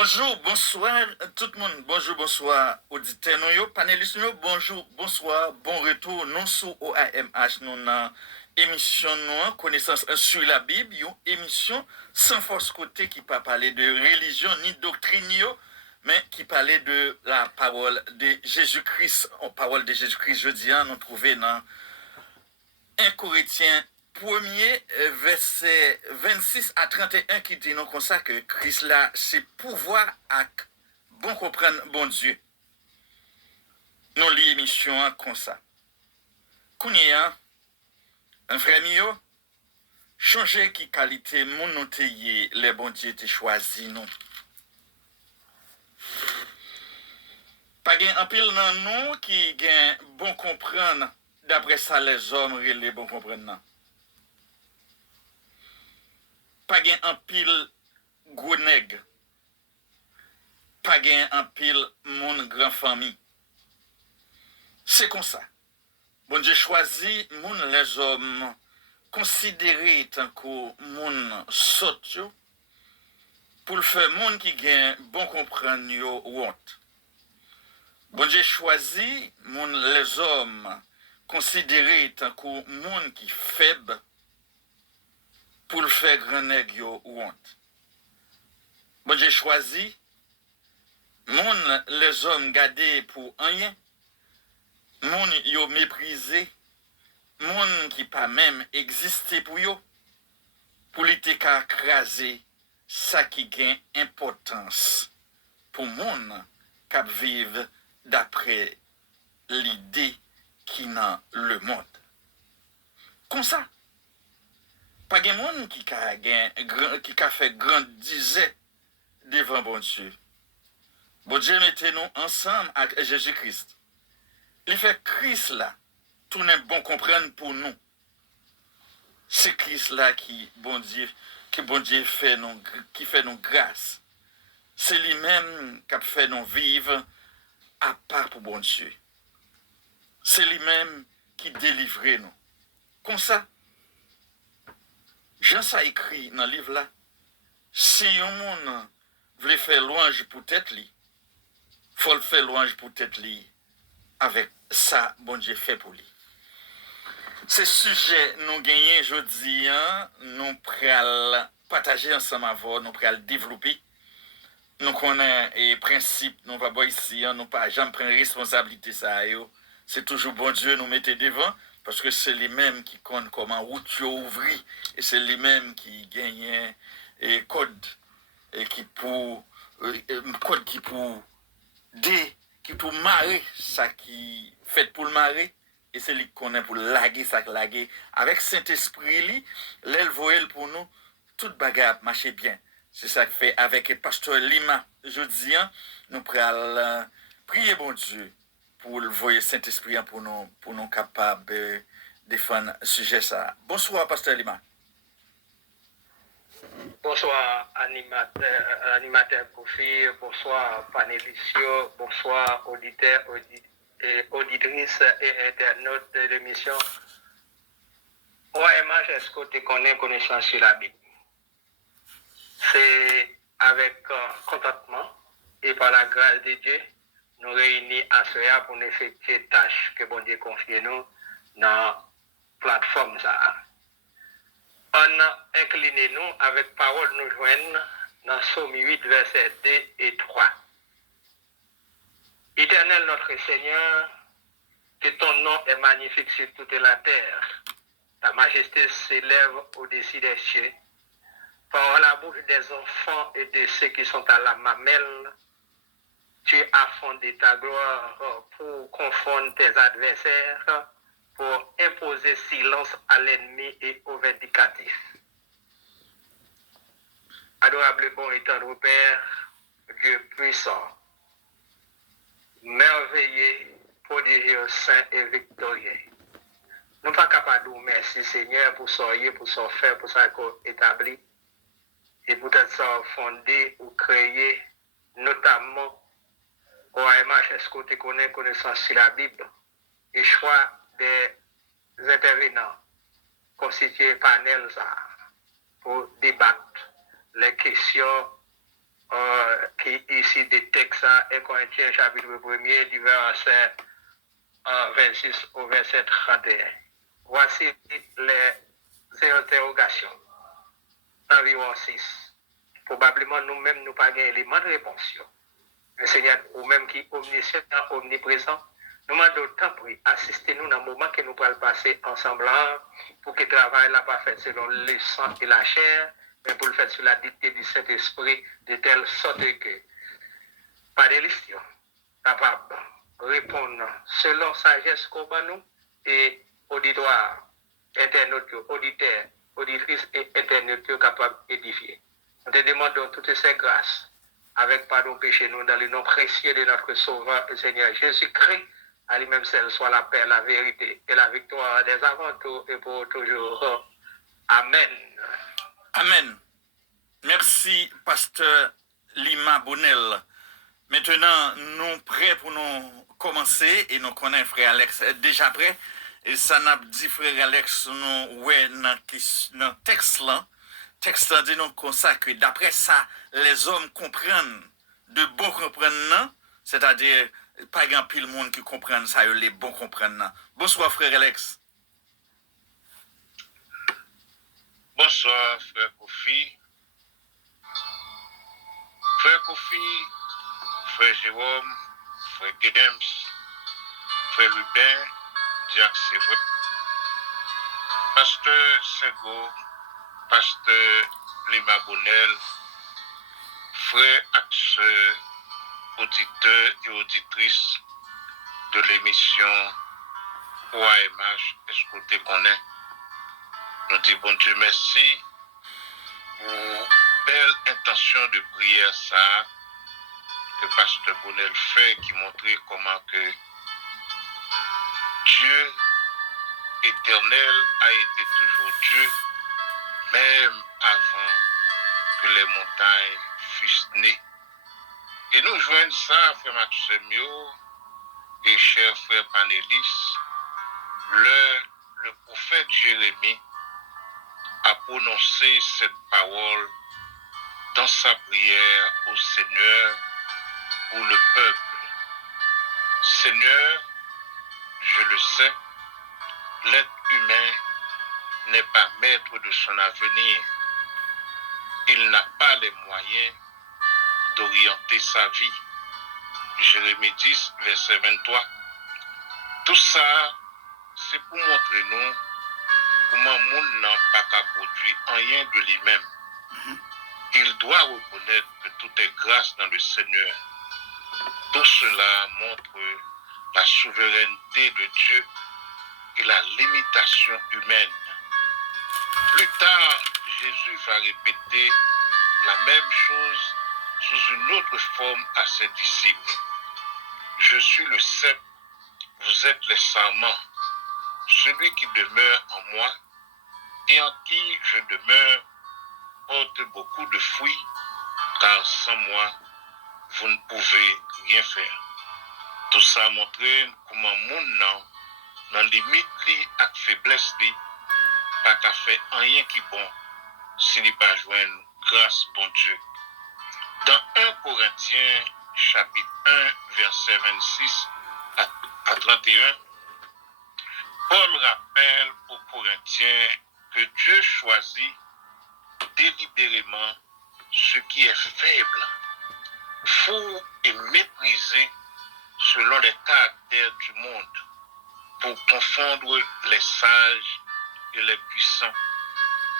Bonjour, bonsoir tout le monde. Bonjour, bonsoir auditeurs nous yo, panélistes nous yo. Bonjour, bonsoir, bon retour. Nous sous OAMH nous dans émission nous connaissance sur la Bible, une émission sans force côté qui pas parler de religion ni doctrine yo, mais qui parlait de la parole de Jésus-Christ. En parole de Jésus-Christ, je dis, nous trouver dans 1 Corinthiens 1er verset 26 à 31 qui dit non comme ça que Christ là c'est pouvoir à bon comprendre bon Dieu. Nous lit émission comme ça. Kounia un frère mio changer qui qualité mon noté les bon Dieu te choisi nous. Pas gen en pile nan nous qui gen bon comprendre d'après ça les hommes les bon comprendre nan. Pas gen en pile gros nègre. Pas gen en pile mon grand famille. C'est comme ça. Bon Dieu choisit mon les hommes considérés tant que mon sot pour le faire monde qui gen bon comprendre yo honte. Bon Dieu choisit mon les hommes considérés tant que monde qui faible pour le faire grand nèg yo honte. Bon Dieu choisi moun les hommes gardés pour rien, moun yo méprisé, moun qui pas même existé pour yo, pour l'été ka craser ça qui gain importance pour moun qui vivent d'après l'idée qui dans le monde. Comme ça, pas gen moun qui ka fait grandiser devant bon Dieu. Bon Dieu mettez nous ensemble avec Jésus-Christ. Il fait Christ là, tout n'est bon comprendre pour nous. C'est Christ là qui bon Dieu fait nous, qui fait nous grâce. C'est lui-même qui fait nous vivre à part pour bon Dieu. C'est lui-même qui délivre nous. Comme ça, Jean ça écrit dans le livre là, si un monde veut faire louange pour tête li, faut le faire louange pour tête li avec ça bon Dieu fait pour lui. Ce sujet nous gagner jeudi, nous pral partager ensemble avant, nous pral développer. Nous connaissons les principes, nous pas ici, nous pas jamais prendre responsabilité ça yo. C'est toujours bon Dieu nous mettre devant parce que c'est les mêmes qui connaissent comment route ouvrir et c'est les mêmes qui gagnent et code et qui pour code qui pour qui pour marrer ça qui fait pour le marrer et c'est lui qui connaît pour laguer ça laguer avec Saint-Esprit lui l'elle voyelle pour nous toute bagarre marcher bien. C'est ça que fait avec le pasteur Lima jeudi nous pral prier bon Dieu pour le voyer Saint-Esprit pour nous capables défendre sujet ça. Bonsoir pasteur Lima. Bonsoir animateur Kofi, bonsoir panélistes, bonsoir auditeurs, auditrices et internautes de l'émission. OMH, est-ce que tu connais connaissance sur la Bible? C'est avec contentement et par la grâce de Dieu, nous réunis à cela pour effectuer les tâches que bon Dieu confie nous dans la plateforme. On a incliné nous avec parole nous joignent dans Somme 8, versets 2 et 3. Éternel notre Seigneur, que ton nom est magnifique sur toute la terre. Ta majesté s'élève au-dessus des cieux. Par la bouche des enfants et de ceux qui sont à la mamelle, tu as fondé ta gloire pour confondre tes adversaires, pour imposer silence à l'ennemi et au vindicatif. Adorable bon et tendre Père, Dieu puissant, merveilleux, prodigieux, saint et victorieux. Nous ne sommes pas capables de vous remercier, Seigneur, pour ça, pour ça faire, pour ça établi, et pour ça fondé ou créé, notamment au AMH, est-ce que tu connais connaissance sur la Bible, et choix des intervenants constitués panels pour débattre les questions qui ici des textes à 1 Corinthiens chapitre 1er du verset 26 au verset 31. Voici les interrogations. Environ 6. Probablement nous-mêmes nous pas d'éléments de réponse. Le Seigneur, ou même qui est omniscient, omniprésent, nous m'a d'autant pris, assistez-nous dans le moment que nous pourrons passer ensemble pour que le travail n'a pas fait selon le sang et la chair, mais pour le faire sur la dictée du Saint-Esprit, de telle sorte que, pas de listes, capable de répondre selon sagesse qu'on a nous et auditoire, internautes, auditeurs, auditrices et internautes capables d'édifier. Nous te demandons toutes ces grâces avec pardon péché nous dans le nom précieux de notre Sauveur et Seigneur Jésus-Christ. À lui-même seul soit la paix, la vérité et la victoire des aventures et pour toujours. Amen. Amen. Merci, pasteur Lima Bonnel. Maintenant, nous prêts pour nous commencer et nous connaissons frère Alex déjà prêt. Et ça n'a dit frère Alex nous ouais dans le texte là. Texte là dit nous comme ça que d'après ça, les hommes comprennent de bon comprennent, c'est-à-dire pas grand pile monde qui comprennent ça, les bons comprennent. Bonsoir frère Alex. Bonsoir frère Kofi. Frère Kofi, frère Jérôme, frère Gedems, frère Lubin, Jacques Sévret, pasteur Sego, pasteur Lima Bonnel, frères et auditeurs et auditrices de l'émission OAMH, est-ce qu'on est? Nous disons bon Dieu merci pour belle intention de prière ça que pasteur Bonnel fait qui montrait comment que Dieu éternel a été toujours Dieu même avant que les montagnes fussent nées. Et nous joignons ça, frère Mathieu Semio et cher frère Panélis, le prophète Jérémie a prononcé cette parole dans sa prière au Seigneur pour le peuple. Seigneur, je le sais, l'être humain n'est pas maître de son avenir. Il n'a pas les moyens d'orienter sa vie. Jérémie 10, verset 23. Tout ça, c'est pour montrer nous comment le monde n'a pas qu'à produire rien de lui-même. Il doit reconnaître que tout est grâce dans le Seigneur. Tout cela montre la souveraineté de Dieu et la limitation humaine. Plus tard, Jésus va répéter la même chose sous une autre forme à ses disciples. Je suis le cep, vous êtes les sarments. Celui qui demeure en moi et en qui je demeure porte beaucoup de fruits, car sans moi, vous ne pouvez rien faire. Tout ça montre comment mon nom, dans les limites et la faiblesse, pas qu'à faire rien qui est bon, s'il n'est pas joindre grâce bon Dieu. Dans 1 Corinthiens, chapitre 1, verset 26 à 31, Paul rappelle aux Corinthiens que Dieu choisit délibérément ce qui est faible, fou et méprisé selon les caractères du monde, pour confondre les sages et les puissants.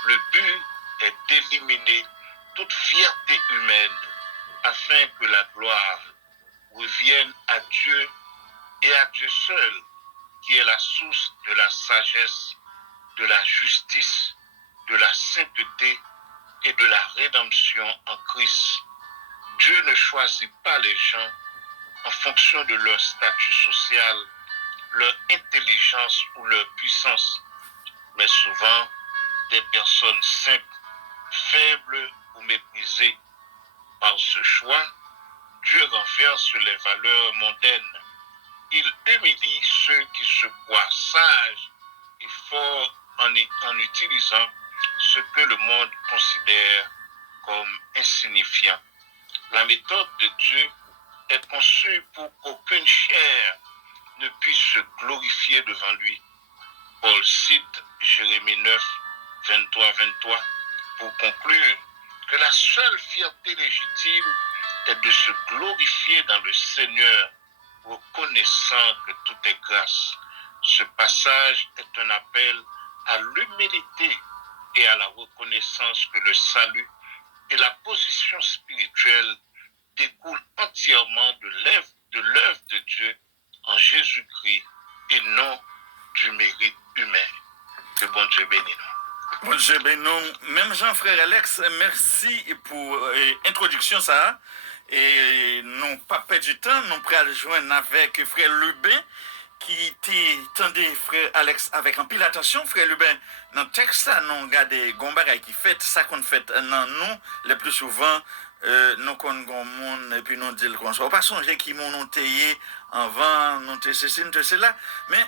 Le but est d'éliminer toute fierté humaine afin que la gloire revienne à Dieu et à Dieu seul, qui est la source de la sagesse, de la justice, de la sainteté et de la rédemption en Christ. Dieu ne choisit pas les gens en fonction de leur statut social, leur intelligence ou leur puissance, mais souvent des personnes simples, faibles ou méprisées. Par ce choix, Dieu renverse les valeurs mondaines. Il humilie ceux qui se croient sages et forts en utilisant ce que le monde considère comme insignifiant. La méthode de Dieu est conçue pour qu'aucune chair ne puisse se glorifier devant lui. Paul cite Jérémie 9, 23 pour conclure que la seule fierté légitime est de se glorifier dans le Seigneur, reconnaissant que tout est grâce. Ce passage est un appel à l'humilité et à la reconnaissance que le salut et la position spirituelle découlent entièrement de l'œuvre de Dieu en Jésus-Christ et non du mérite humain. Que bon Dieu bénisse nous. Bon Dieu bénisse nous. Même Jean-Frère Alex, merci pour l'introduction ça. Et nous pas perdre du temps, nous prenons joindre avec frère Lubin qui tendait frère Alex avec un pile attention. Frère Lubin, dans le texte, nous regardons Gombara qui fait ça qu'on fait dans nous le plus souvent. Nous connaissons monde et puis nous disons qu'on soit pas songer qui m'ont tayé avant nous te ceci nous te cela mais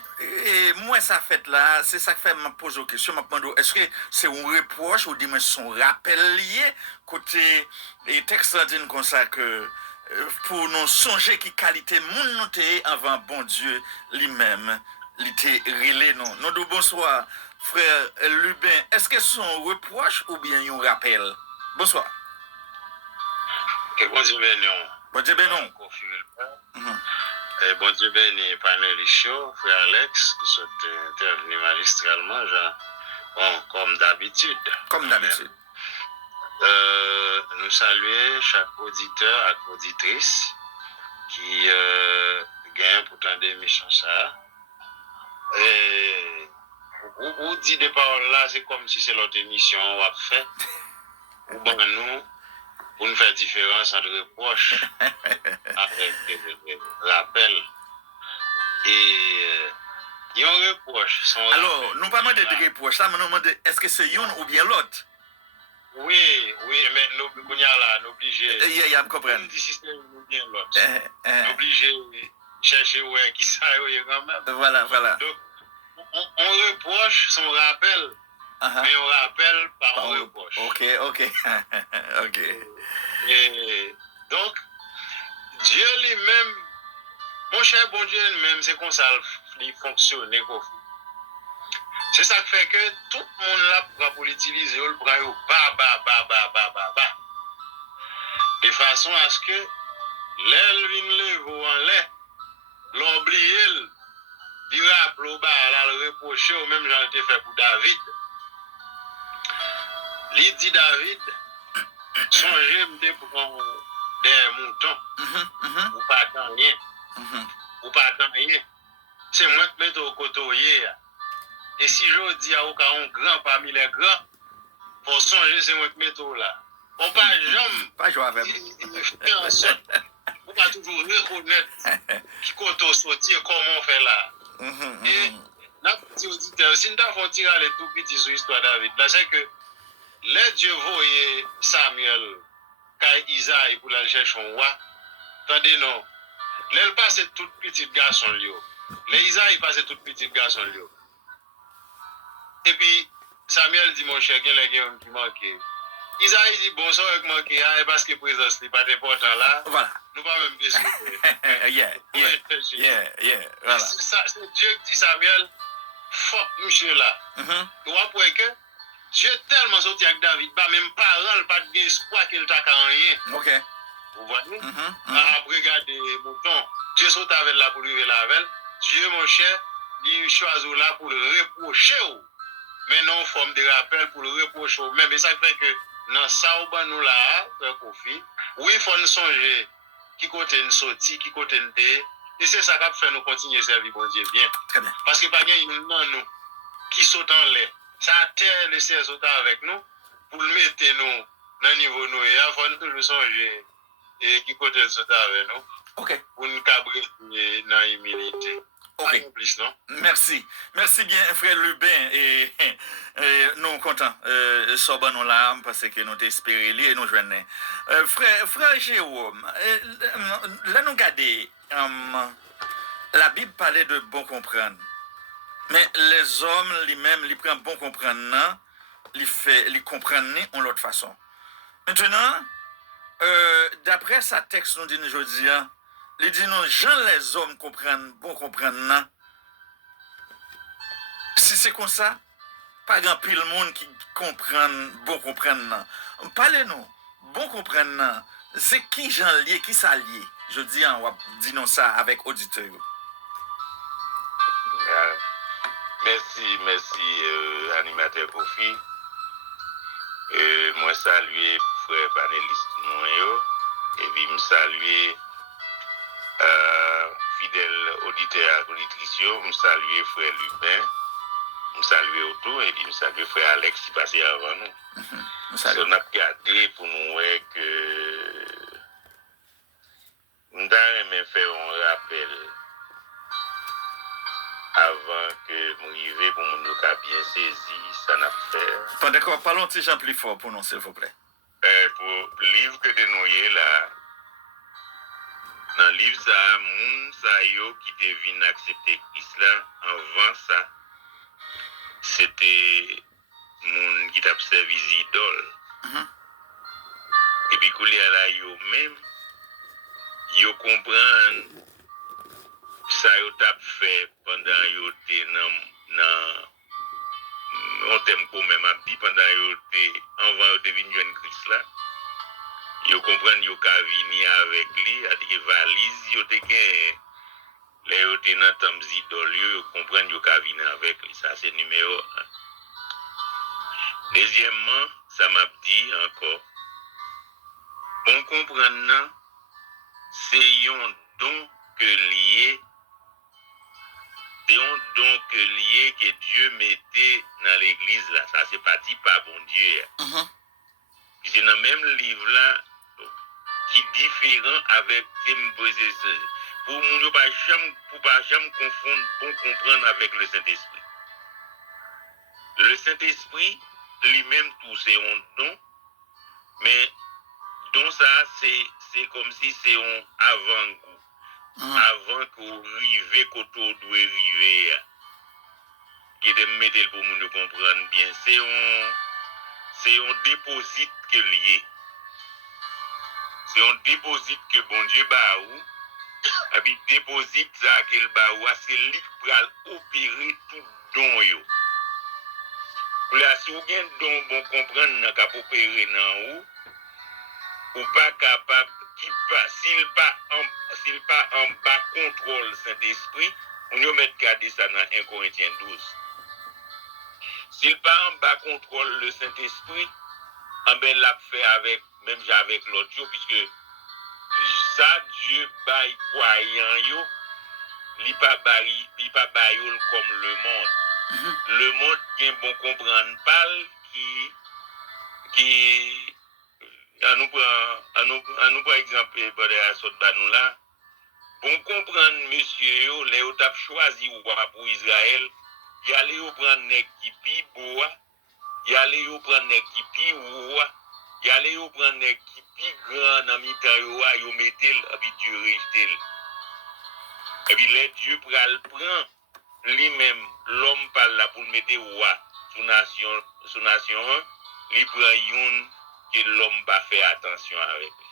moi ça fait là c'est ça que fait me poser question me demande est-ce que c'est un reproche ou dit son rappel lié côté et texte dit comme ça que pour nous songer qui qualité monde nous tayé avant bon Dieu lui-même il était relé nous nous bonsoir frère Lubin est-ce que c'est un reproche ou bien un rappel bonsoir. Que bon Dieu bénisse. Bon Dieu bénisse. Bon Dieu bénisse panéliste chaud, frère Alex, qui sont intervenus magistralement, comme d'habitude. Comme d'habitude. Nous saluons chaque auditeur et auditrice qui gagne pourtant des missions ça. Ou dit des paroles là, c'est comme si c'est l'autre émission on a fait. Ou ben nous. Pour nous faire différence entre reproche avec rappel. Et il y a un reproche. Alors, nous ne parlons pas de reproche, là, mais nous demandons est-ce que c'est une ou bien l'autre? Oui, mais nous sommes obligés. Il y a comprendre. Nous disons c'est une ou bien l'autre. Nous sommes obligés de chercher qui ça quand même. Voilà. Donc, on reproche son rappel. Mais on rappelle par un reproche. Ok. Et donc, Dieu lui-même, mon cher bon Dieu lui-même, c'est comme ça il fonctionne. C'est ça qui fait que tout le monde là pour l'utiliser, il prend bas. De façon à ce que l'aile vient lever en l'air, l'oublier, il rappelle au bas, le reprocher au même genre que fait pour David. Il dit David, songez me pour des moutons, ou pas dans rien, ou pas dans rien. C'est moi qui mets au côté hier. Et si je dis à aucun grand parmi les grands, pour songer, c'est moi qui mets au là. On pas jamais. Pas jouer avec. Faire en sorte, on pas toujours reconnaître qui côté sortir, comment on fait là. Et, là, petit auditeur, si nous avons tiré les tout petits sur l'histoire de David, là, c'est que les dieux voyaient Samuel, quand Isaïe pour aller chercher un roi. Attendez, non. Les passent tout petit garçon, les Isaïe passent tout petit garçon, et puis, Samuel dit, mon cher, il y a un qui manque. Isaïe dit, bon, ça avec manqué, parce que présence n'est pas important là. Voilà. Nous pas même discuter. Voilà. C'est Dieu qui dit Samuel, fuck, monsieur là. Tu vois, pour que Dieu tellement sorti avec David, même parole, pas de espoir qu'il t'a qu'à rien. Ok. Vous voyez? Après, regardez, mouton, Dieu saute avec la pour lever la velle. Dieu, mon cher, il choisit là pour le reprocher. Mais non, forme de rappel pour le reprocher. Mais ça fait que dans ça, nous là, oui, il faut nous songer qui côté nous sorti, qui côté nous té. Et c'est ça qui fait nous continuer à servir bon Dieu bien. Très bien. Parce que pas bien nous qui saute en l'air. Ça a terre le ciel sauter avec nous pour le mettre nous dans le niveau nous. Et il faut nous toujours songer et qui côté sauter avec nous. Ok. Pour nous cabrer dans l'humilité. Ok. Plus, non? Merci bien frère Lubin et nous contents Soba nous là parce que nous t'espérons et nous joignons frère Jérôme là nous regardez la Bible parlait de bon comprendre mais les hommes lui-même ils prennent bon comprendre ils comprennent en l'autre façon maintenant d'après sa texte nous dit aujourd'hui, il dit non, gens les hommes comprennent, bon comprennent, non. Si c'est comme ça, pas grand pile monde qui comprennent, bon comprennent, non. Parlez-nous, bon comprennent, non. C'est qui gens liés, qui ça lié? Je dis, on va dire non ça avec auditeur. Merci, animateur Kofi. Moi saluer frère panéliste moi et puis me saluer fidèle auditeur et auditrice, me saluer frère Lupin, me saluer autour et puis me saluer frère Alex qui passait avant nous. On a regardé pour nous que nous avons fait un rappel avant que nous arrivions pour nous bien saisi, ça n'a fait. D'accord, parlons de ces gens plus fort pour nous, s'il vous plaît. Pour le livre que de nous là, dans le livre, ça, moun sa yo qui te vin accepter Christ là, avant ça, c'était moun qui t'a servi idole. Et puis, quand là, yo même, yo comprennent ça yo t'a fait pendant yo te dans on t'aime quand même a dit pendant yo te avant yo te vinn joindre Christ là yo comprendre yo ka venir avec lui a dit valise yo te gen les yo te dans tam idole yo comprendre yo ka venir avec lui, ça c'est numéro 1. Deuxièmement, ça m'a dit encore on comprendre c'est un don que lié c'est un don que lié que Dieu mettait dans l'église là. Ça c'est parti par bon Dieu. C'est dans le même livre là qui est différent avec pour ne pas jamais confondre, bon comprendre avec le Saint-Esprit. Le Saint-Esprit lui-même tout c'est un don, mais don ça c'est comme si c'est un avant-goût. Avant qu'on arrive côté doit arriver qui de mettre pour nous comprendre bien c'est un déposit que lié c'est un déposit que bon Dieu ba ou et puis déposit ça qu'il ba ou c'est lui qui va opérer tout don yo là si vous gen don bon comprendre n'a cap opérer nan ou pas capable s'il pas en bas contrôle Saint-Esprit, on y met garder ça dans 1 Corinthiens 12. S'il pas en bas contrôle le Saint-Esprit, en ben l'a fait avec même avec l'autre puisque ça Dieu bail croyant yo, li pas bail comme le monde. Le monde qui bon comprendre parle qui à nous par exemple là pour comprendre monsieur les ont choisi ou pour Israël y aller au prendre nèg qui pi bois y aller au prendre nèg qui pi roi y aller au prendre nèg qui pi grand dans mi-temps yo mettel et puis Dieu rejeté et puis les Dieu pral prend lui-même l'homme par là pour mettre roi sous nation il prend une que l'homme va faire attention avec lui.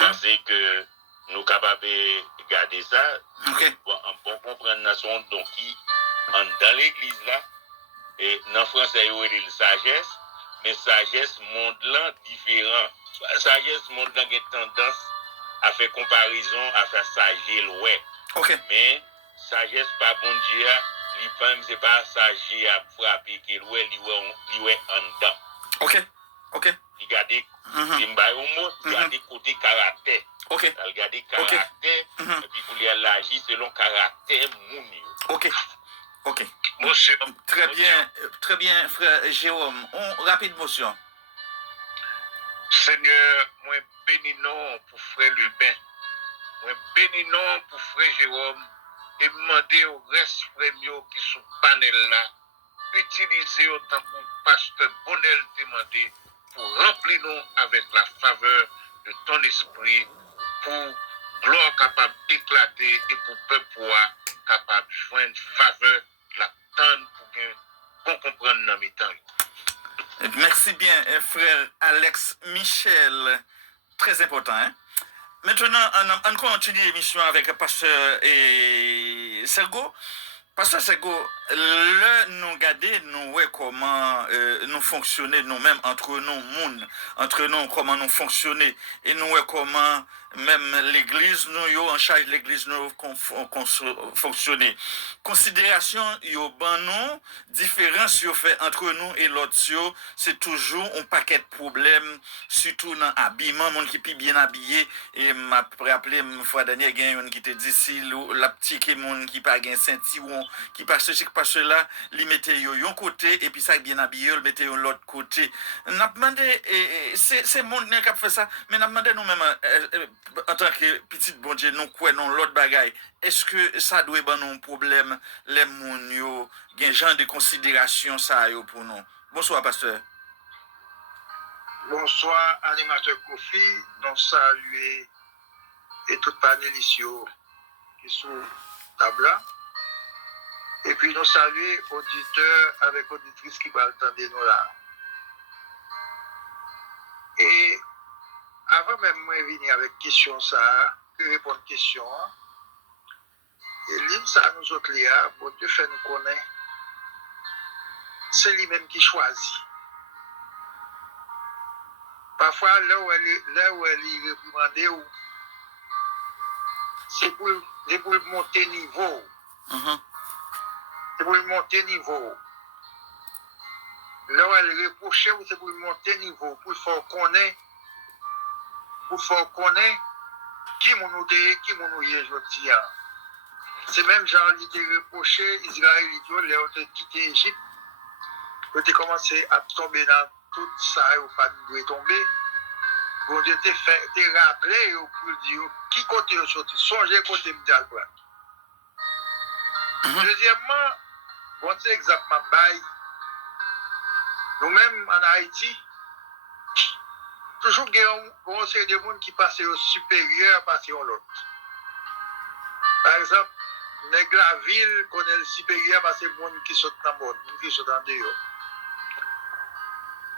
Parce que nous sommes capables de garder ça, bon comprendre nation donc qui dans l'église là, et dans le français il y a une sagesse, mais sagesse monde là différent. Sagesse monde là a tendance à faire comparaison, à faire sagesse ouais. Mais sagesse pas bon Dieu, lui c'est pas sagesse à frapper que lui ouais en dedans. Regardez, regardez côté caractère. Regardez caractère, et puis pour les agir selon caractère moun. Monsieur. Très bien, frère Jérôme. Rapide motion. Seigneur, moi bénis non pour frère Lubin. Moi bénis non pour frère Jérôme. Et demander au reste frère qui sont panel là. Utiliser autant que pasteur Bonel demandé pour remplir nous avec la faveur de ton esprit, pour gloire capable d'éclater et pour peuple capable de joindre faveur, la tendre pour bien bon comprendre dans mes temps. Merci bien, frère Alex Michel. Très important. Hein? Maintenant, on continue l'émission avec Pasteur Sergo. Pasteur Sergo, là, nous regarder, nous voyons comment nous fonctionner nous-mêmes entre nous, monde, entre nous, comment nous fonctionner. Et nous voyons comment même l'église, nous, en charge de l'église, nous fonctionner. Considération, yo ban nous, différence yo fait entre nous et l'autre, c'est toujours un paquet de problèmes, surtout dans l'habillement, monde qui est bien habillé. Et m'a rappelé, une fois dernière, il y a un qui te dit si la petite monde qui pas gain ceinturon, qui passe ceci, qui passe là, li mette yo yon côté, et puis ça bien habillé, le mette yo l'autre côté. N'a demandé, c'est monde qui a fait ça, mais n'a demandé nous-mêmes, en tant que petit bon Dieu, nous quoi, non, l'autre bagaille. Est-ce que ça doit être un problème, les moun yo, gen genre de considération ça yo pour nous? Bonsoir, pasteur. Bonsoir, animateur Kofi. Nous saluons et tout panélistes qui sont table là. Et puis nous saluons auditeurs avec auditrices qui vont entendre nous là. Et avant même de venir avec question ça, que répondre à question, et l'île ça nous autres là, bon Dieu fait nous connaître, c'est lui-même qui choisit. Parfois, là où elle est réprimandée, c'est pour le monter niveau. C'est pour le monter niveau. Là où elle est reprochée, c'est pour le monter niveau, pour faire connaître qui mon est, je dis. C'est même genre, il était reproché, Israël, il a quitté l'Égypte, il a commencé à tomber dans tout ça, il n'a pas dû tomber. Bon Dieu te rappelé pour dire qui côté est sorti, songez côté m'dal quoi. Deuxièmement, bon c'est exactement bail. Nous-mêmes en Haïti, toujours on série de monde qui passe au supérieur, passe au l'autre. Par exemple, la ville connaît le supérieur parce que les gens qui sont dans le monde, qui sont dans dehors.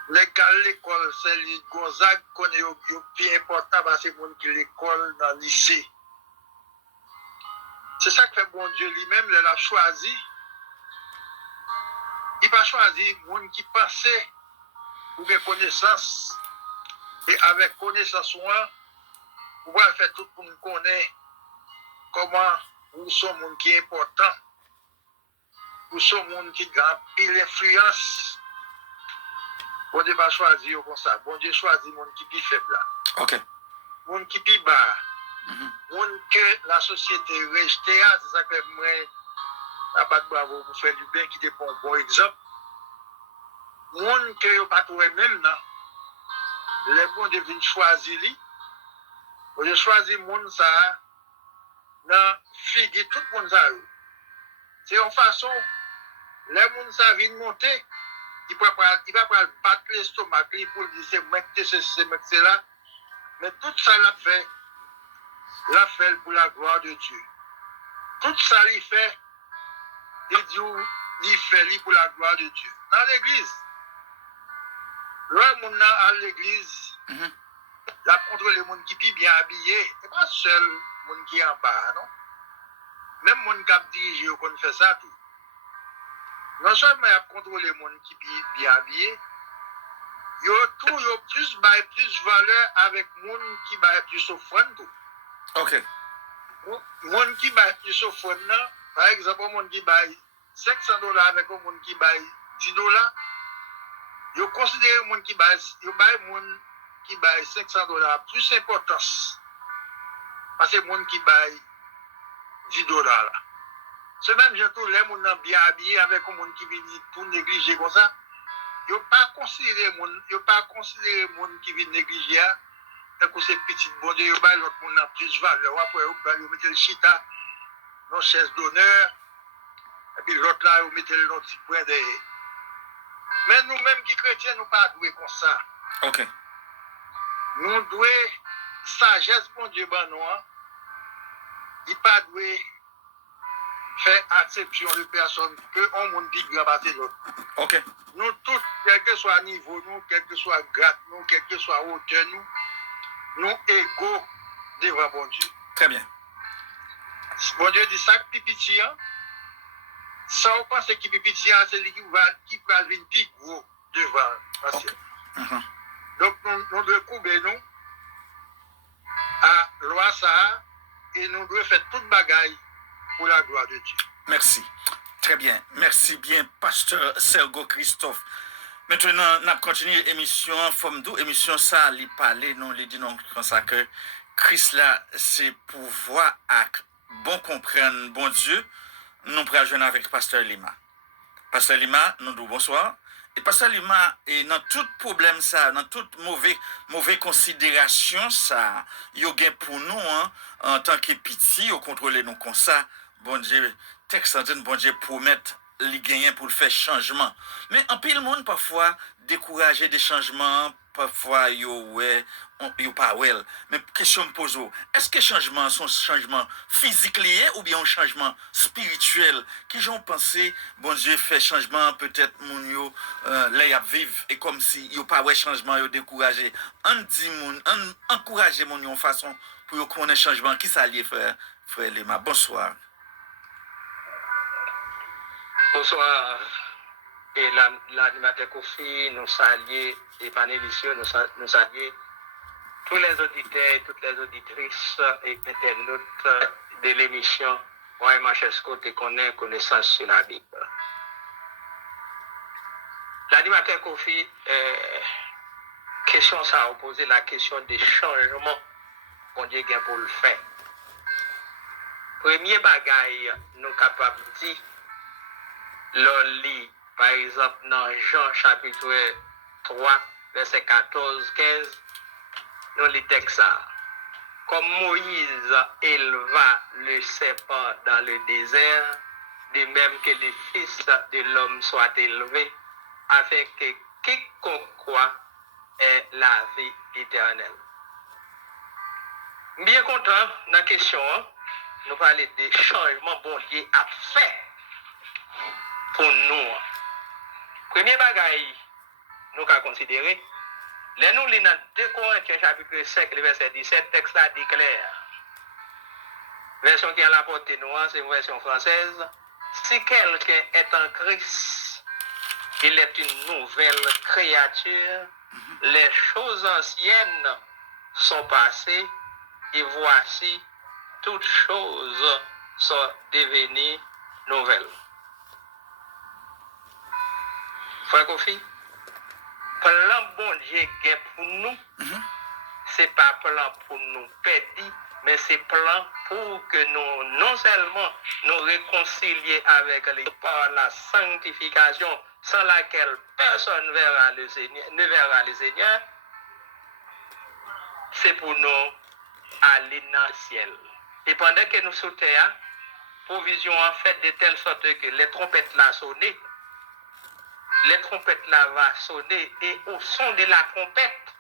L'école, c'est le Gonzague connaît le plus important parce que les gens qui l'école dans le lycée. C'est ça que fait bon Dieu lui-même, il a choisi. Il n'a pas choisi les gens qui pensaient pour des connaissances. Et avec connaissance, on va faire tout pour nous connaître comment nous sommes gens qui est important. Nous sommes gens qui ont pile l'influence. Bon Dieu va choisir comme ça. Bon Dieu choisit les gens qui sont faibles. Ok. Les gens qui sont bas. Les gens que la société rejette, c'est ça que moi, la batte bravo pour faire du bien, qui est un bon exemple. Les gens qui ne pas trouvé même, les gens deviennent choisir. Bon Dieu choisit les gens ça. Dans figue tout le monde. C'est une façon, les gens ça viennent monter. Il va pas battre l'estomac pour dire c'est mec, c'est là. Mais tout ça l'a fait pour la gloire de Dieu. Tout ça il fait, il fait pour la gloire de Dieu. Dans l'église, le monde à l'église, la contre les gens qui sont bien habillés, c'est pas seul les gens qui sont en bas, non? Même les gens qui ont dirigé, on fait ça tout. Non seulement il y a contrôlé les gens qui sont bien habillés, il y a plus valeur avec les gens qui sont plus offrande. Ok. Les gens qui sont plus offrande, par exemple, les gens qui sont $500 avec les gens qui sont $10, ils considèrent les gens qui sont $500 plus importance. Parce que les gens qui sont $10 là. C'est même gens les gens bien habillés avec les gens qui viennent tout négliger comme ça. Ils n'ont pas considéré les gens qui viennent négliger que c'est petit bon Dieu, l'autre monde a plus valeur. Après, ils mettent le chita dans la chaise d'honneur. Et puis l'autre là, ils mettent le petit point derrière. Mais nous-mêmes qui chrétiens, nous ne pas doués comme ça. Ok. Nous devons sagesse pour Dieu, il pas doué fait acception de personnes que on monde dit grand passer l'autre. Ok. Nous tous, quel que soit niveau nous, quel que soit grade nous, quel que soit hauteur nous égaux devant bon Dieu. Très bien. Bon Dieu dit ça, pipiti, sans on pense que pipiti, c'est lui qui va venir plus gros devant. Okay. Donc nous devons couper nous à loi ça et nous devons faire toute bagaille pour la gloire de Dieu. Merci. Très bien. Merci bien, Pasteur Sergo Christophe. Maintenant, nous continuons l'émission Forme d'où. Émission ça, il parler, nous lui dit non comme ça que Christ là, c'est pouvoir à bon comprendre, bon Dieu. Nous pourrons joindre avec Pasteur Lima. Pasteur Lima, nous disons bonsoir. Et Pasteur Lima, et dans tout problème ça, dans toute mauvaise considération ça, il y a pour nous, en tant que petit, au contrôler nous comme ça, bon Dieu, texte bon Dieu promettre les gagnants pour le faire changement. Mais en pile monde parfois décourager des changements, parfois yo pas well. Mais question me pose, est-ce que changement sont changement physique lié ou bien un changement spirituel qui j'ont pensé bon Dieu fait changement peut-être mon yo là y a vivre et comme si yo pas ouais changement yo décourager. On dit mon encourager mon yo façon pour yo connaître changement qui ça lié frère Lima. Bonsoir. Bonsoir. Et l'animateur Kofi, nous saluons, les panélistes, nous saluons tous les auditeurs et toutes les auditrices et internautes de l'émission Moi et Manchesco te connaît connaissance sur la Bible. L'animateur Kofi, question ça a posé la question des changements qu'on dit pour le faire. Premier bagaille, nous capables de dire, l'on par exemple, dans Jean chapitre 3, verset 14-15, nous lisons texte ça. Comme Moïse éleva le serpent dans le désert, de même que le Fils de l'homme soit élevé, afin que quiconque croit ait la vie éternelle. Bien content, dans la question, nous parlons des changements bon Dieu a fait pour nous. Premier bagaille, nous avons considéré, les nous lisons dans 2 Corinthiens chapitre 5, le verset 17, texte là déclare. Version qui a la portée nous, c'est une version française. Si quelqu'un est en Christ, il est une nouvelle créature, les choses anciennes sont passées, et voici, toutes choses sont devenues nouvelles. Frère Kofi, plan bon Dieu pour nous, c'est pas plan pour nous perdre, mais c'est plan pour que nous, non seulement nous réconcilier avec les par la sanctification, sans laquelle personne ne verra le Seigneur, c'est pour nous aller dans le ciel. Et pendant que nous sommes terre, provision en fait de telle sorte que les trompettes là sonné, les trompettes là vont sonner et au son de la trompette,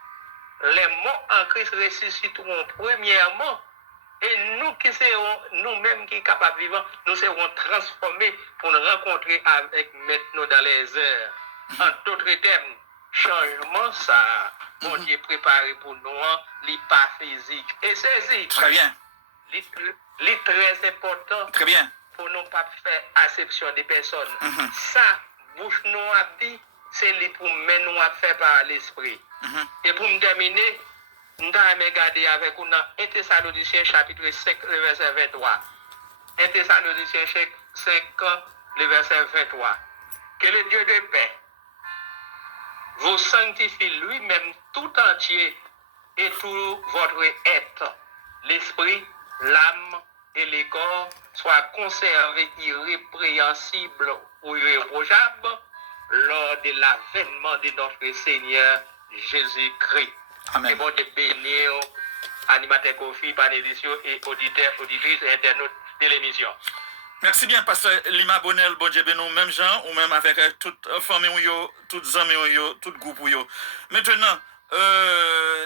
les morts en Christ ressusciteront premièrement et nous qui serons, nous-mêmes qui sommes capables de vivre, nous serons transformés pour nous rencontrer avec maintenant dans les airs. En d'autres termes, changement ça, bon Dieu préparé pour nous, les pas physique. Et c'est très bien. Les très important. Très bien. Pour ne pas faire acception des personnes. Ça, bouche nous a dit, c'est les pour mener nous à faire par l'esprit. Et pour me terminer, nous allons regarder avec nous dans 1 Thessaloniciens chapitre 5, le verset 23. 1 Thessaloniciens 5, le verset 23. Que le Dieu de paix vous sanctifie lui-même tout entier et tout votre être, l'esprit, l'âme et le corps soient conservés irrépréhensibles ou irréprochables lors de l'avènement de notre Seigneur Jésus-Christ. Amen. Et bon de bénir animateur Kofi, panélistes et auditeurs, auditrices et internautes de l'émission. Merci bien, Pasteur Lima Bonel, bon Dieu, nous, même gens, ou même avec toute famille, toutes amis, tout groupe. Maintenant,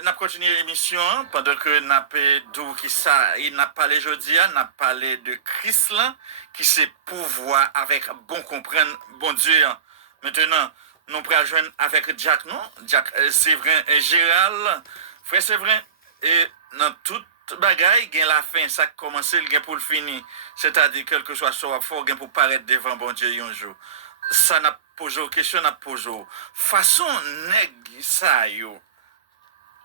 n'a continué l'émission pendant que n'a pas d'où qui ça, il n'a parlé aujourd'hui, n'a parlé de Christ là, qui sait pouvoir avec bon comprendre, bon Dieu. Maintenant, nous pourrons joindre avec Jack, non? Jack, c'est vrai, Gérald, frère, c'est vrai, et dans toute bagaille, il y a la fin, ça commence, il y a pour le finir. C'est-à-dire, quel que soit ce fort, il y a pour paraître devant bon Dieu un jour. Ça n'a posé aux questions, n'a posé. Façon nègre ça, yo.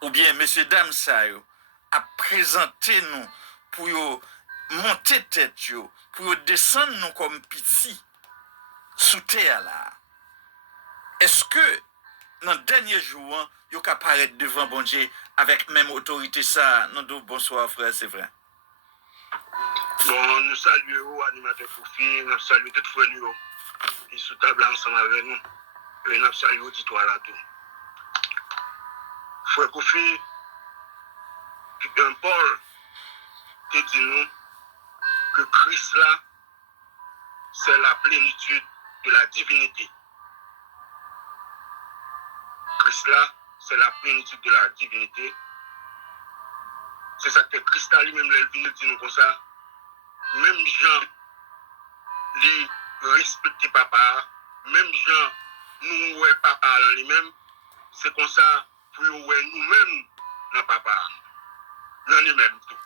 Ou bien, messieurs, dames, ça, yo, à présenter nous pour yo monter tête, yo, pour yo descendre nous comme petits sous terre là. Est-ce que dans le dernier jour, yo ka paraître devant bon Dieu avec même autorité ça? Nous disons bonsoir, frère, c'est vrai. Bon, nous saluons animateur Koufi, nous saluons tout frère nous qui sous table ensemble avec nous. Et nous saluons l'auditoire là tout. Frère Koufi, Paul te dit nous que Christ là, c'est la plénitude de la divinité. Christ là, c'est la plénitude de la divinité. C'est ça que Christ a lui-même venu dire nous comme ça. Même Jean, lui respecte papa, même Jean, nous ouais papa lui-même, c'est comme ça pour ouais nous-mêmes dans papa. Dans lui-même tout.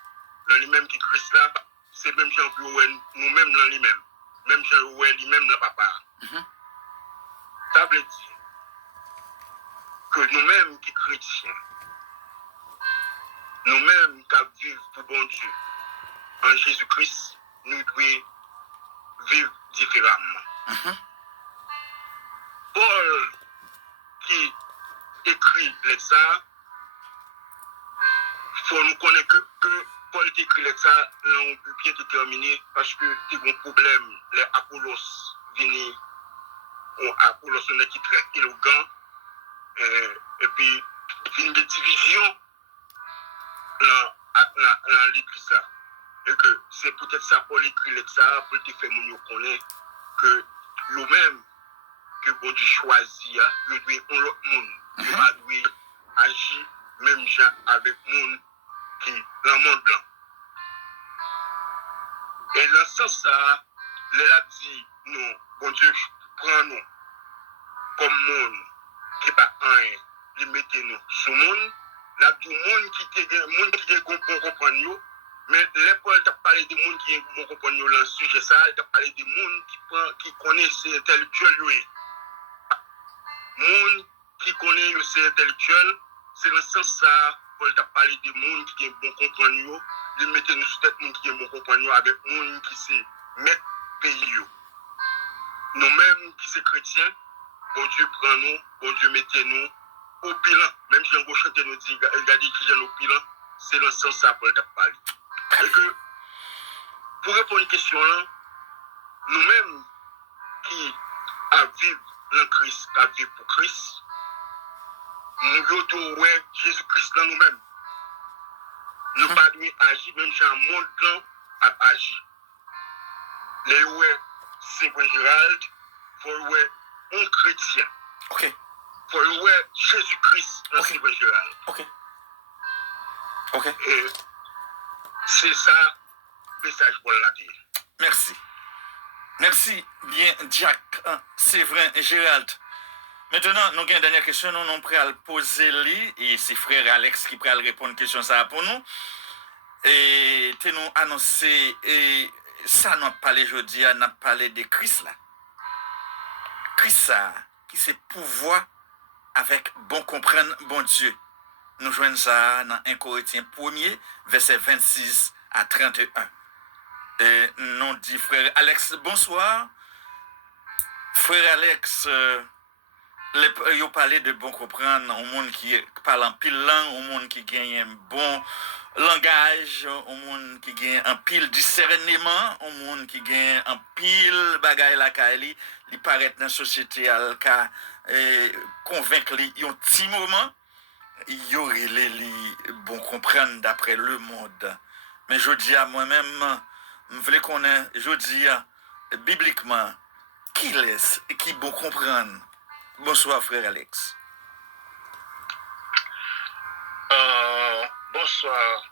Dans lui-même qui Christ là, c'est même Jean pour ouais nous-mêmes dans lui-même. Même Jean ouais lui-même dans papa. Ça veut dire que nous-mêmes qui chrétiens, nous-mêmes qui vivons pour bon Dieu, en Jésus-Christ, nous devons vivre différemment. Paul, qui écrit ça, il faut nous connaître que Paul qui écrit ça, on peut bien déterminer parce que c'est un problème, les Apollos viennent, Apollos on est qui très élégant, et puis une division dans l'église. Et que c'est peut-être ça Paul écrit ça, pour te faire nous connaître que nous-mêmes, que bon Dieu choisit, nous devons l'autre monde, nous devons agir même gens avec monde qui dans le monde blanc. Et dans ce sens, ça, il a dit, nous, bon Dieu, prend nous comme monde qui n'est pas un, il met nous sous monde, là, du monde qui est bon comprendre nous, mais l'école t'a parlé de monde qui est bon comprendre nous dans le sujet, ça, il t'a parlé de monde qui connaît ces intellectuels, lui. Monde qui connaît ces intellectuels, c'est dans ce sens, ça, Paul t'a parlé de monde qui est bon comprendre nous, il met nous sous tête monde qui est bon comprendre nous, avec monde qui sait mettre pays. Nous-mêmes qui sommes chrétiens, bon Dieu prend nous, bon Dieu mettez nous au bilan. Même si on chante nous dit, regardez qui j'ai au bilan, c'est le sens ça pour le parler. Et que, pour répondre à une question là, nous-mêmes qui vivons dans Christ, qui vivons pour Christ, nous devons Jésus-Christ dans nous-mêmes. Nous ne pas agir, même si un monde blanc a agi. Les ouais, c'est Gérald, il faut un chrétien. Ok. Pour le Jésus-Christ dans ce Gérald. Ok. Ok. Et c'est ça le message pour la terre. Merci. Merci bien, Jack. C'est vrai, Gérald. Maintenant, nous avons une dernière question. Nous sommes prêts à poser lui. Et c'est frère Alex qui est prêt à répondre à une question ça pour nous. Et tu nous annoncé, et ça nous a parlé aujourd'hui, on a parlé de Christ là. Christ ça, qui sait pouvoir avec bon comprendre bon Dieu. Nous joignons ça dans 1 Corinthiens 1er, verset 26 à 31. Et nous dit frère Alex, bonsoir. Frère Alex, il a parlé de bon comprendre au monde qui parle en pile langue, au monde qui gagne un bon langage, au monde qui gagne un pile discernement, au monde qui gagne un pile bagaille la kaili, il paraît dans la société alka convaincre li un petit moment, il y aurait les bon comprendre d'après le monde. Mais je dis à moi-même, je voulais connaître, je dis bibliquement, qui laisse et qui bon comprendre. Bonsoir frère Alex. bonsoir,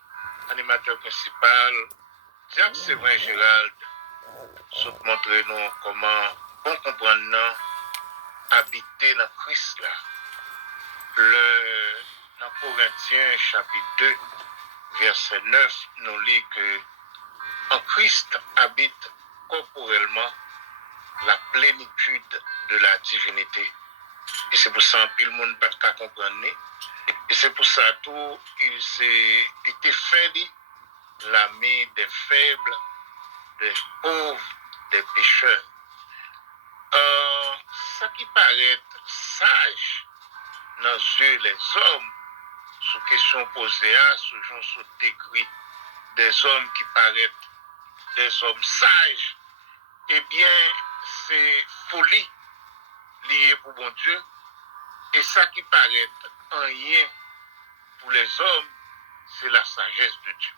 animateur principal. Jacques Séverin Gérald, saute montrer nous comment bon comprendre nous, habiter dans Christ là. Dans Corinthiens chapitre 2, verset 9, nous lit que en Christ habite corporellement la plénitude de la divinité. Et c'est pour ça que le monde ne peut pas comprendre. Et c'est pour ça tout il était fait l'ami des faibles, des pauvres, des pécheurs. Ça qui paraît sage dans les yeux des hommes, sous question posée, sous décrit des hommes qui paraissent des hommes sages, eh bien, c'est folie liée pour bon Dieu. Et ça qui paraît rien pour les hommes, c'est la sagesse de Dieu.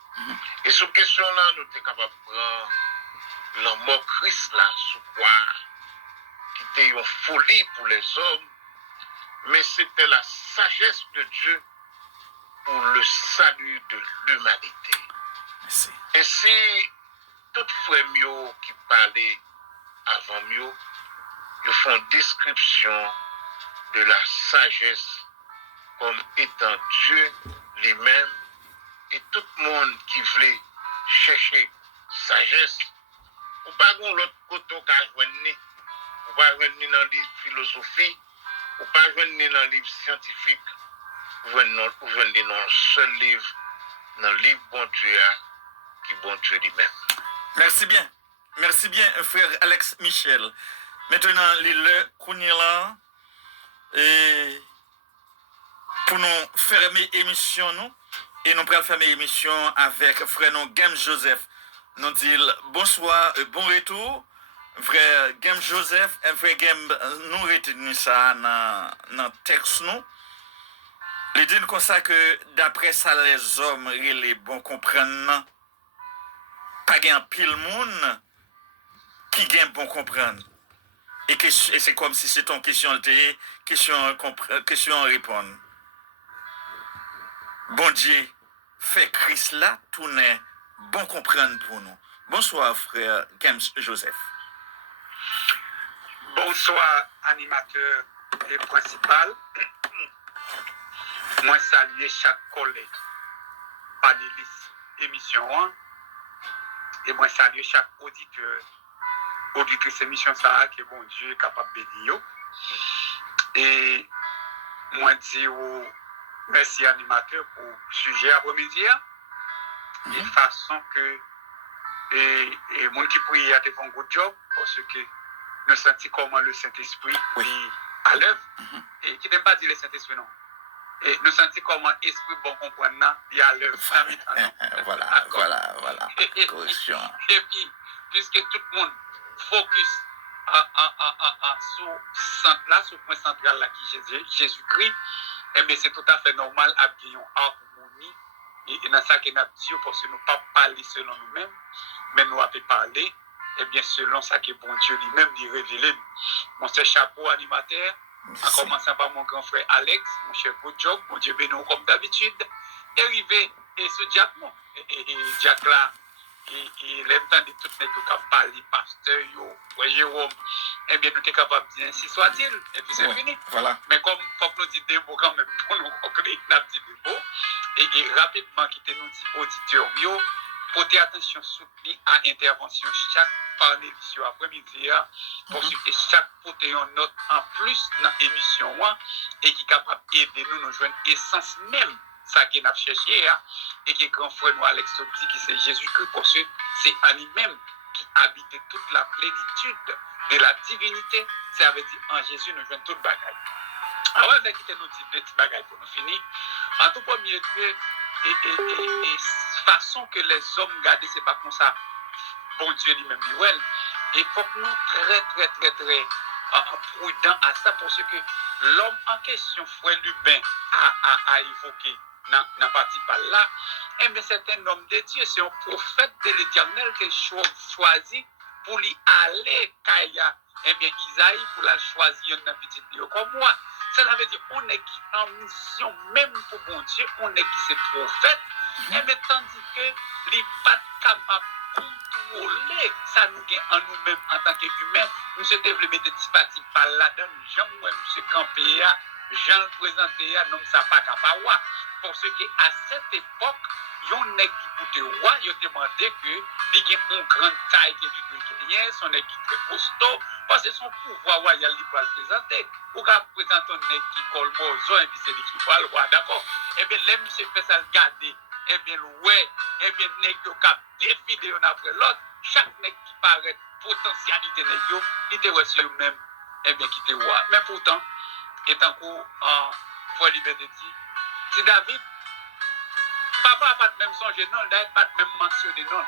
Et sur question-là, nous sommes capables de prendre l'amour Christ là, sous quoi, qui était une folie pour les hommes, mais c'était la sagesse de Dieu pour le salut de l'humanité. Merci. Et si tout frère qui parlait avant mieux, ils font description de la sagesse comme étant Dieu lui-même, et tout le monde qui voulait chercher sagesse, ou pas l'autre côté qu'a joindre, ou pas joindre dans le livre philosophie, ou pas joindre dans le livre scientifique, ou joindre dans le seul livre, dans le livre bon Dieu, qui bon Dieu lui-même. Merci bien, frère Alex Michel. Maintenant, le Kounila, et pour nous fermer l'émission, nous, et nous pourrons fermer l'émission avec frère non Game Joseph. Nous disons bonsoir, bon retour. Frère Game Joseph, frère Game, nous retenons ça dans le texte, nous. Il dit comme ça que d'après ça, les hommes, les bons comprennent, pas gain pile monde qui gagne bon comprendre. Et c'est comme si c'est une question répondre. Bon Dieu, fait Christ là, tout n'est bon comprendre pour nous. Bonsoir, frère James Joseph. Bonsoir, animateur et principal. Moi, saluer chaque collègue, panéliste, émission 1. Et moi, saluer chaque auditeur, auditrice émission ça, que bon Dieu est capable de bénir. Et moi, dire merci, animateur, pour le sujet après-midi. De façon que et mon qui prie a fait un good job, parce que nous sentons comment le Saint-Esprit est à l'œuvre. Et qui n'aime pas dire le Saint-Esprit, non. Et nous sentons comment l'Esprit bon comprendre il y a l'œuvre. Voilà. Correction. Et puis, puisque tout le monde focus sur le point central là, qui est Jésus-Christ, eh bien, c'est tout à fait normal à bien une harmonie. Et dans ça que nous avons dit, parce que nous ne pas parler selon nous-mêmes, mais nous avons parlé, eh bien, selon ça que bon Dieu lui-même lui révèle. Mon cher chapeau animateur, en commençant par mon grand frère Alex, mon cher good job, mon Dieu béni comme d'habitude, est arrivé et ce Jack, et Jack là, et l'aime temps de tout les gens qui parlent, pasteur, Jérôme, eh bien, nous sommes capables de dire ainsi soit-il, et puis c'est fini. Voilà. Mais comme il faut que nous disions des mots quand même, pour nous conclure, nous avons dit des mots, et rapidement, quitter nous dit auditeurs, portez attention soutenue à l'intervention chaque panéliste sur après-midi, pour que chaque porter une note en plus dans l'émission, et qui est capable d'aider nous joindre l'essence même. Ça qui n'a cherché, et qui est grand frère nous Alex dit qui c'est Jésus-Christ, parce que c'est en lui-même qui habite toute la plénitude de la divinité. Ça veut dire en Jésus nous jouons toute bagaille. Alors on va quitter nos petits bagailles pour nous finir. En tout premier lieu, et façon que les hommes gardent, c'est pas comme ça. Bon Dieu lui-même dit, et il faut que nous très prudents à ça, parce que l'homme en question, frère Lubin, a évoqué dans la partie par là, eh bien c'est un homme de Dieu, c'est un prophète de l'Éternel qui choisi pour lui aller Kaya. Eh bien Isaïe pour la choisir une petite Dieu comme moi. Cela veut dire on est qui en mission même pour bon Dieu, on est qui c'est prophète, Et bien, tandis que les pas capables de contrôler ça nous gagne en nous-mêmes en tant qu'humains, nous se devons mettre des parties par là-dedans, Jean, moi, M. Campé, Jean le présenté, non, ça pas capable. Parce qu'à cette époque, yon nèg qui coûte roi, il a demandé que il y ait une grande taille qui est son nèg qui très costaud, parce que son pouvoir royal il va le présenter. Ou qu'à présenter un nèg qui colle mozo, et puis c'est lui qui va le roi, d'accord? Eh bien, les monsieur fait ça le garder, eh bien, ouais, eh bien, nèg yo cap défiler un après l'autre, chaque nèg qui paraît potentialité nèg yo, il te reçu même, eh bien, qui te roi. Mais pourtant, étant qu'en foi liberté dit, si David, papa n'a pas même songé non, David n'a pas même mentionné non.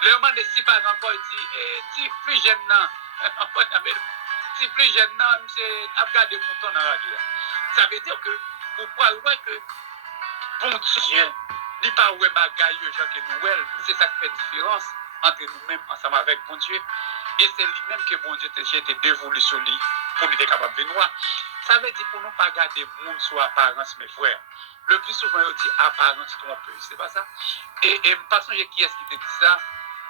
Le moment de si pas encore dit, si plus jeune non, si plus jeune non, c'est à regarder mouton dans la radio. Ça veut dire que, pour pouvoir voir que, bon Dieu, il pas ouais bagaille, gens que nous, c'est ça qui fait différence entre nous-mêmes ensemble avec bon Dieu. Et c'est lui-même que bon Dieu t'a été dévolu sur lui pour lui être capable de voir. Ça veut dire pour nous pas garder le monde sur apparence, mes frères. Le plus souvent, on dit apparence trompeuse, c'est pas ça? Et passons, qui est-ce qui te dit ça?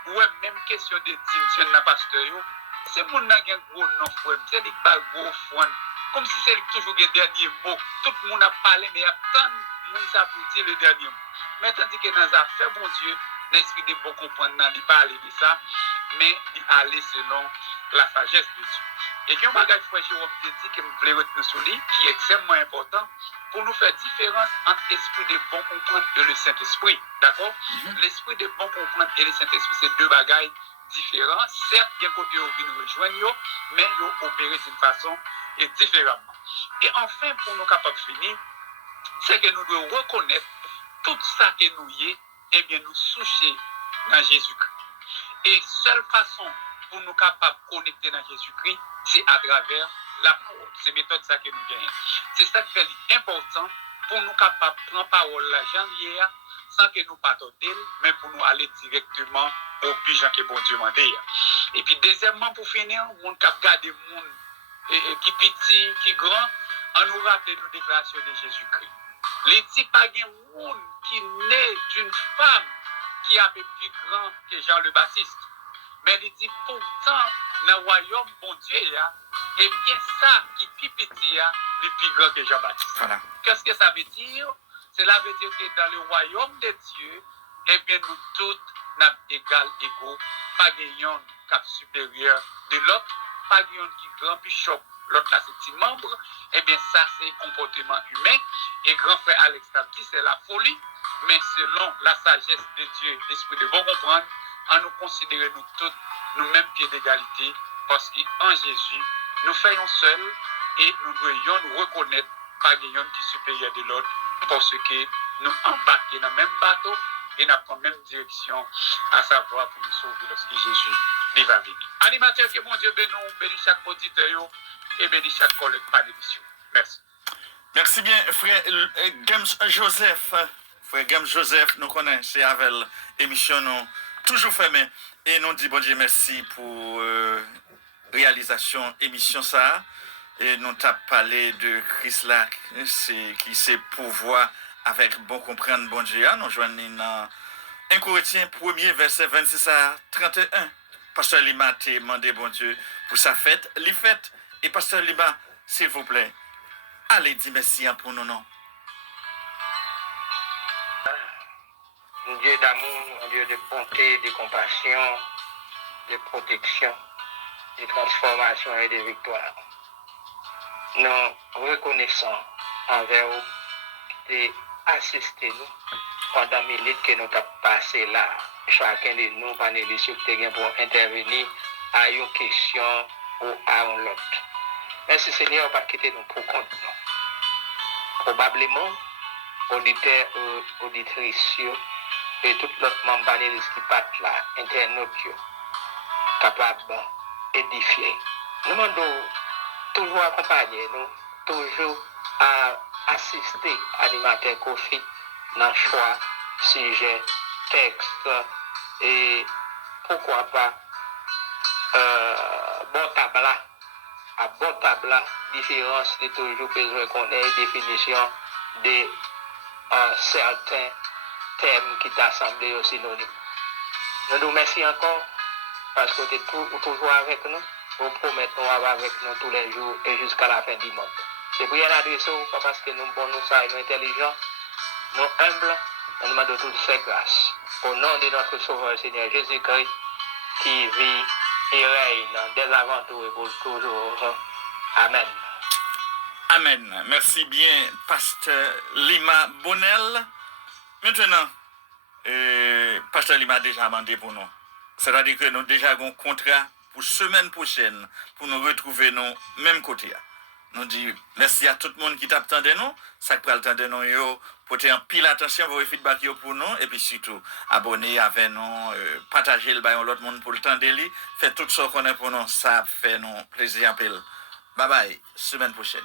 Ouais, même question de dire, dans pasteur, c'est mon n'a un gros nom, frère. C'est lui qui parle gros frère. Comme si c'est toujours le dernier mot. Tout le monde a parlé, mais il y a tant de monde qui pour dire le dernier mot. Mais tandis que dans les affaires, bon Dieu, l'esprit de bon comprendre, il parle de ça, mais il allait selon la sagesse de Dieu. Et puis, un bagage, frère Jérôme te dit que je voulais retenir sur lui, qui est extrêmement important, pour nous faire différence entre l'esprit de bon comprendre et le Saint-Esprit. D'accord? L'esprit de bon comprendre et le Saint-Esprit, c'est deux bagages différents. Certes, il y a un côté où ils nous rejoignent, mais ils opèrent d'une façon et différemment. Et enfin, pour nous capables de finir, c'est que nous devons reconnaître tout ça que nous y est, eh bien, nous soucher dans Jésus-Christ. Et seule façon pour nous capables de connecter dans Jésus-Christ, c'est à travers la parole. C'est méthode ça que nous gagnons. C'est ça qui fait important pour nous capables de prendre parole la janvier sans que nous partons d'elle, mais pour nous aller directement au but Jean que bon Dieu m'a dit. Et puis deuxièmement, pour finir, on cap garder monde qui petit, qui grand, en nous rappeler nos déclarations de Jésus-Christ. Les dit pas de monde qui naît d'une femme qui a plus grand que Jean le Baptiste. Mais il dit pourtant, dans le royaume, bon Dieu, et bien ça qui est petit, le plus grand que Jean-Baptiste. Voilà. Qu'est-ce que ça veut dire? Cela veut dire que dans le royaume de Dieu, eh bien nous tous, nous sommes égaux, pas gagnant cap supérieur de l'autre, pas gagnant qui grand bishop, l'autre là c'est petit membre, eh bien ça c'est comportement humain. Et grand frère Alex t'a dit, c'est la folie, mais selon la sagesse de Dieu, l'esprit de bon comprendre, en nous considérer nous tous, nous-mêmes pieds d'égalité, parce qu'en Jésus, nous faisons seuls et nous devons nous reconnaître pas quelqu'un qui est supérieur de l'autre, parce que nous embarquons dans le même bateau et nous prenons la même direction, à savoir pour nous sauver lorsque Jésus va venir. Animateur, que mon Dieu bénisse chaque auditeur et bénisse chaque collègue par l'émission. Merci. Merci bien, frère Games Joseph. Frère Games Joseph, nous connaissons, c'est avec l'émission, nous toujours fermé. Et nous disons bon Dieu merci pour réalisation émission ça. Et nous avons parlé de Christ là, qui sait pouvoir avec bon comprendre bon Dieu. Nous joignons dans 1 Corinthiens 1er verset 26 à 31. Pasteur Lima t'a demandé bon Dieu pour sa fête, les fêtes. Et Pasteur Lima, s'il vous plaît, allez dire merci pour nous, non? Un Dieu d'amour, un Dieu de bonté, de compassion, de protection, de transformation et de victoire. Nous reconnaissons envers vous qui assisté nous pendant les minutes que nous avons passé là. Chacun de nous, panélistes, pour intervenir à une question ou à une autre. Merci Seigneur, pas quitter nous pour compte. Probablement, auditeurs ou auditrices et tout l'autre membre panéliste qui partent là, internautes, capables d'édifier. Nous demandons toujours accompagner nous, toujours à assister à l'animateur Kofi dans le choix, sujet, texte et pourquoi pas bon tabla. À bon tabla, différence de toujours besoin qu'on ait définition de certains thèmes qui t'assemblent au synonyme. Nous nous remercions encore parce que tu es toujours avec nous. Vous promettez nous avec nous tous les jours et jusqu'à la fin du monde. C'est pour y adresser, pas parce que nous sommes bons, nous sommes intelligents, nous humbles, et nous demandons toutes ces grâces. Au nom de notre Sauveur Seigneur Jésus-Christ, qui vit et règne dès avant tout et pour toujours. Amen. Amen. Merci bien, Pasteur Lima Bonnel. Maintenant, Pasteur Lima a déjà demandé pour nous. C'est-à-dire que nous déjà avons un contrat pour semaine prochaine pour nous retrouver nous même côté. Nous disons merci à tout le monde qui t'attend de nous. Ça qui prend le temps de nous, porter en pile attention vos feedback pour nous et puis surtout abonner avec nous, partager le bail l'autre monde pour le temps de lui. Faites tout ce qu'on est pour nous, ça fait nous plaisir. Bye bye, semaine prochaine.